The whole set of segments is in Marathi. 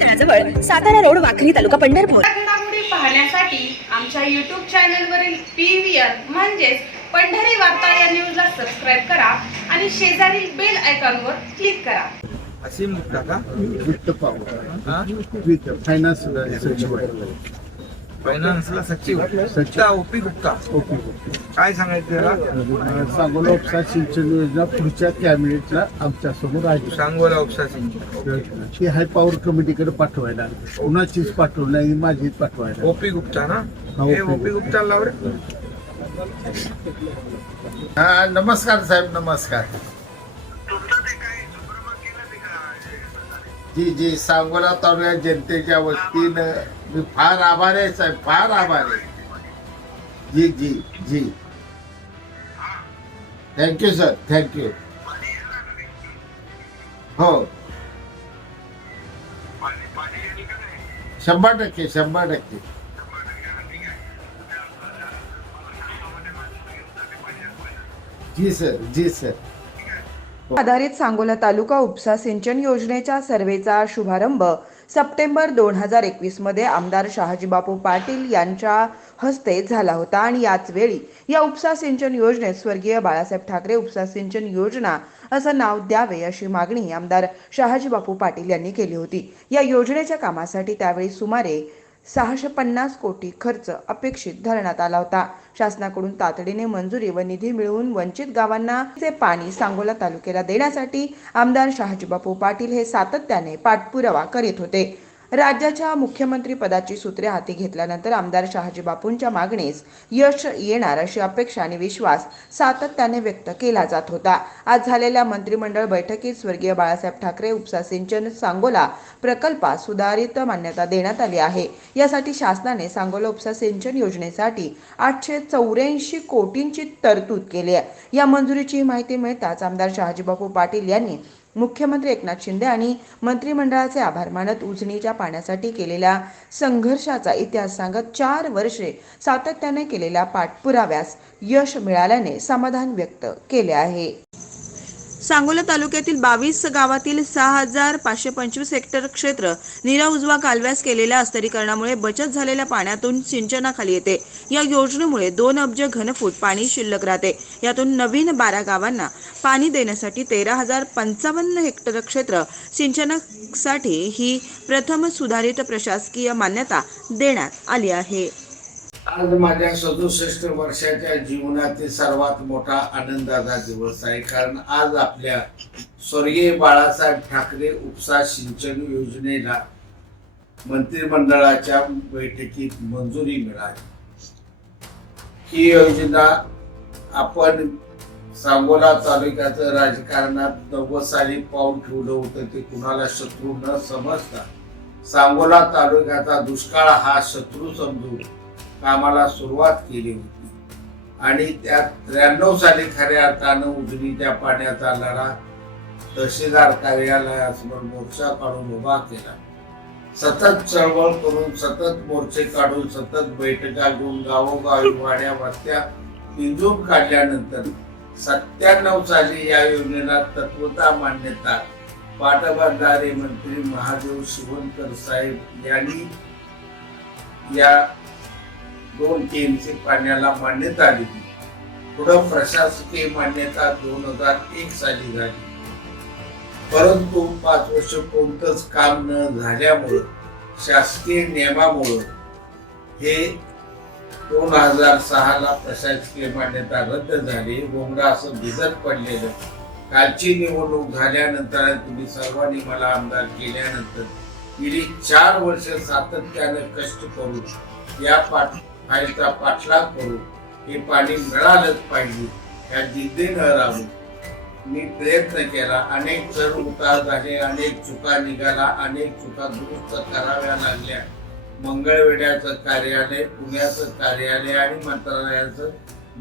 तळाजवळ सातारा रोड वाखरी तालुका पंढरपूर. पाहण्यासाठी आमच्या युट्यूब चॅनलवरील पी व्ही आर म्हणजेच पंढरी वार्ता या न्यूजला सबस्क्राईब करा आणि शेजारील बेल आयकॉनवर क्लिक करा. असीम गुप्ता का? वित्त पॉवर हा? वित्त फायनान्स सचिव आहे फायनान्सला सचिव. गुप्ता. ओपी गुप्ता. ओके काय सांगायचं त्याला? सांगोला उपसा सिंचन योजना पुढच्या कॅबिनेटला आमच्यासमोर आहे. सांगोला उपसा सिंचन. ती हाय पॉवर कमिटीकडे पाठवायला. कुणाचीच पाठवली नाही माझीच पाठवायला. ओपी गुप्ता ना? हा, ओपी ओपी गुप्ता. लाव रे. हा नमस्कार साहेब नमस्कार. जी जी सांगोला तालुक्यात जनतेच्या वतीनं मी फार आभारी आहे साहेब फार आभारी आहे. जी जी जी. Thank you sir thank you हो. शंभर टक्के शंभर टक्के. जी सर जी सर आधारित सांगोला तालुका उपसा सिंचन योजनेच्या सर्वेचा शुभारंभ सप्टेंबर दोन हजार एकवीसमध्ये आमदार शहाजीबापू पाटील यांच्या हस्ते झाला होता. आणि याच वेळी या उपसा सिंचन योजनेत स्वर्गीय बाळासाहेब ठाकरे उपसा सिंचन योजना असं नाव द्यावे अशी मागणी आमदार शहाजीबापू पाटील यांनी केली होती. या योजनेच्या कामासाठी त्यावेळी सुमारे सहाशे पन्नास कोटी खर्च अपेक्षित धरण्यात आला होता. शासनाकडून तातडीने मंजुरी व निधी मिळवून वंचित गावांना चे पाणी सांगोला तालुक्याला देण्यासाठी आमदार शहाजीबापू पाटील हे सातत्याने पाठपुरावा करीत होते. राज्याच्या मुख्यमंत्री पदाची सूत्रे हाती घेतल्यानंतर आमदार शहाजी बापूंच्या मागणीस यश येणार अशी अपेक्षा आणि विश्वास सातत्याने व्यक्त केला जात होता. आज झालेल्या मंत्रिमंडळ बैठकीत स्वर्गीय बाळासाहेब ठाकरे उपसा सिंचन सांगोला प्रकल्पास सुधारित मान्यता देण्यात आली आहे. यासाठी शासनाने सांगोला उपसा सिंचन योजनेसाठी आठशे चौऱ्याऐंशी कोटींची तरतूद केली आहे. या मंजुरीची माहिती मिळताच आमदार शहाजीबापू पाटील यांनी मुख्यमंत्री एकनाथ शिंदे आणि मंत्रिमंडळाचे आभार मानत उजनीच्या पाण्यासाठी केलेल्या संघर्षाचा इतिहास सांगत चार वर्षे सातत्याने केलेल्या पाठपुराव्यास यश मिळाल्याने समाधान व्यक्त केले आहे. सांगोला तालुक्यातील बावीस गावातील सहा हजार पाचशे पंचवीस हेक्टर क्षेत्र निरा उजवा कालव्यास केलेल्या अस्तरीकरणामुळे बचत झालेल्या पाण्यातून सिंचनाखाली येते. या योजनेमुळे दोन अब्ज घनफूट पाणी शिल्लक राहते. यातून नवीन बारा गावांना पाणी देण्यासाठी तेरा हजार पंचावन्न हेक्टर क्षेत्र सिंचनासाठी ही प्रथम सुधारित प्रशासकीय मान्यता देण्यात आली आहे. आज माझ्या सदुसष्ट वर्षाच्या जीवनातील सर्वात मोठा आनंदाचा दिवस आहे. कारण आज आपल्या स्वर्गीय बाळासाहेब ठाकरे उपसा सिंचन योजनेला मंत्रिमंडळाच्या बैठकीत मंजुरी मिळाली. ही योजना आपण सांगोला तालुक्याचं राजकारणात नव्वद साली पाऊल ठेवलं होतं. ते कुणाला शत्रू न समजता सांगोला तालुक्याचा दुष्काळ हा शत्रू समजून कामाला सुरुवात केली होती. आणि त्यात त्र्याण्णव साली खऱ्या अर्थानं उजनीच्या पाण्याचा लढा तहसीलदार कार्यालयासमोर मोर्चा काढून उभा केला. सतत चळवळ करून सतत मोर्चे काढून सतत बैठका घेऊन गावोगावी वाड्या वस्त्या पिंजून काढल्यानंतर सत्त्याण्णव साली या योजनेला तत्वता मान्यता पाटबंधारे मंत्री महादेव शिवनकर साहेब यांनी या दोन टीएमसी पाण्याला मान्यता दिली. पुढं प्रशासकीय मान्यता दोन हजार एक साली झाली. परंतु पाच वर्ष कोणतंच काम न झाल्यामुळं शासकीय नियमामुळं हे दोन हजार सहाला प्रशासकीय मान्यता रद्द झाली. बोंगडा असं भिजत पडलेलं. कालची निवडणूक झाल्यानंतर तुम्ही सर्वांनी मला आमदार केल्यानंतर गेली चार वर्ष सातत्यानं कष्ट करून या पाठ फाईलचा पाठलाग करू. हे पाणी मिळालंच पाहिजे. या जिद्दीनं राहू. मी प्रयत्न केला. अनेक चढ उतार झाले. अनेक चुका निघाला अनेक चुका दुरुस्त कराव्या लागल्या. मंगळवेड्याचं कार्यालय पुण्याचं कार्यालय आणि मंत्रालयाचं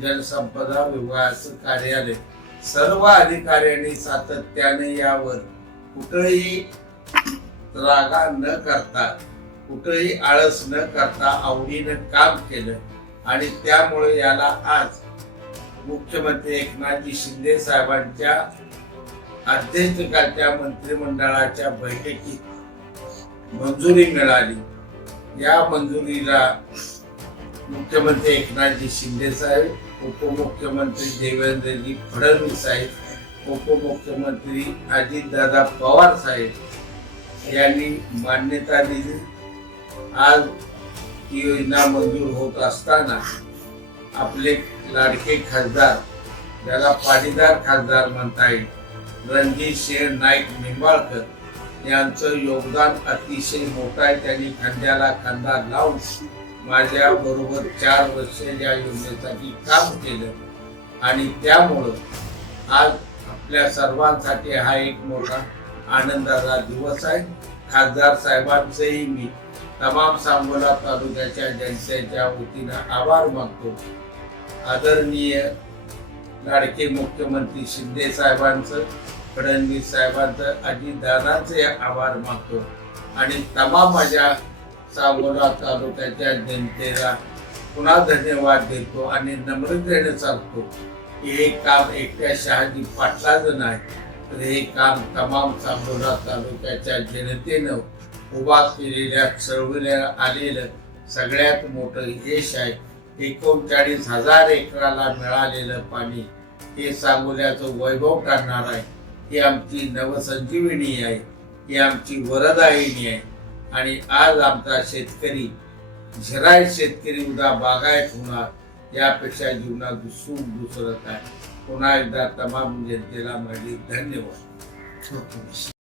जलसंपदा विभागाचं कार्यालय. सर्व अधिकाऱ्यांनी सातत्याने यावर कुठंही रागा न करता कुठंही आळस न करता आवडीनं काम केलं आणि त्यामुळे याला आज मुख्यमंत्री एकनाथजी शिंदे साहेबांच्या अध्यक्षकाच्या मंत्रिमंडळाच्या बैठकीत मंजुरी मिळाली. या मंजुरीला मुख्यमंत्री एकनाथजी शिंदे साहेब उपमुख्यमंत्री देवेंद्रजी फडणवीस साहेब उपमुख्यमंत्री अजितदादा पवार साहेब यांनी मान्यता दिली. आज ही योजना मंजूर होत असताना आपले लाडके खासदार ज्याला पाणीदार खासदार म्हणता येईल रणजित सिंह नाईक निंबाळकर यांचं योगदान अतिशय मोठं आहे. त्यांनी खांद्याला खांदा लावून माझ्या बरोबर चार वर्ष या योजनेसाठी काम केलं. आणि त्यामुळं आज आपल्या सर्वांसाठी हा एक मोठा आनंदाचा दिवस आहे. खासदार साहेबांचंही मी तमाम सांगोला तालुक्याच्या जनतेच्या वतीनं आभार मानतो. आदरणीय लाडके मुख्यमंत्री शिंदे साहेबांचं फडणवीस साहेबांचं अजितदादांचे आभार मानतो. आणि तमाम माझ्या सांगोला तालुक्याच्या जनतेला पुन्हा धन्यवाद देतो आणि नम्रतेने सांगतो की हे काम एकट्या शहाजी पाटलाचं नाही तर हे काम तमाम सांगोला तालुक्याच्या जनतेनं उभा केलेल्या चळवळीला आलेलं सगळ्यात मोठं यश आहे. एकोणचाळीस हजार एकराला मिळालेलं पाणी हे सांगोल्याचं वैभव ठरणार आहे. ही आमची नवसंजीवनी आहे. ही आमची वरदायिनी आहे. आणि आज आमचा शेतकरी झिरायत शेतकरी उद्या बागायत होणार यापेक्षा जीवनात सुख दुसरत आहे पुन्हा एकदा तमाम जनतेला माझी धन्यवाद.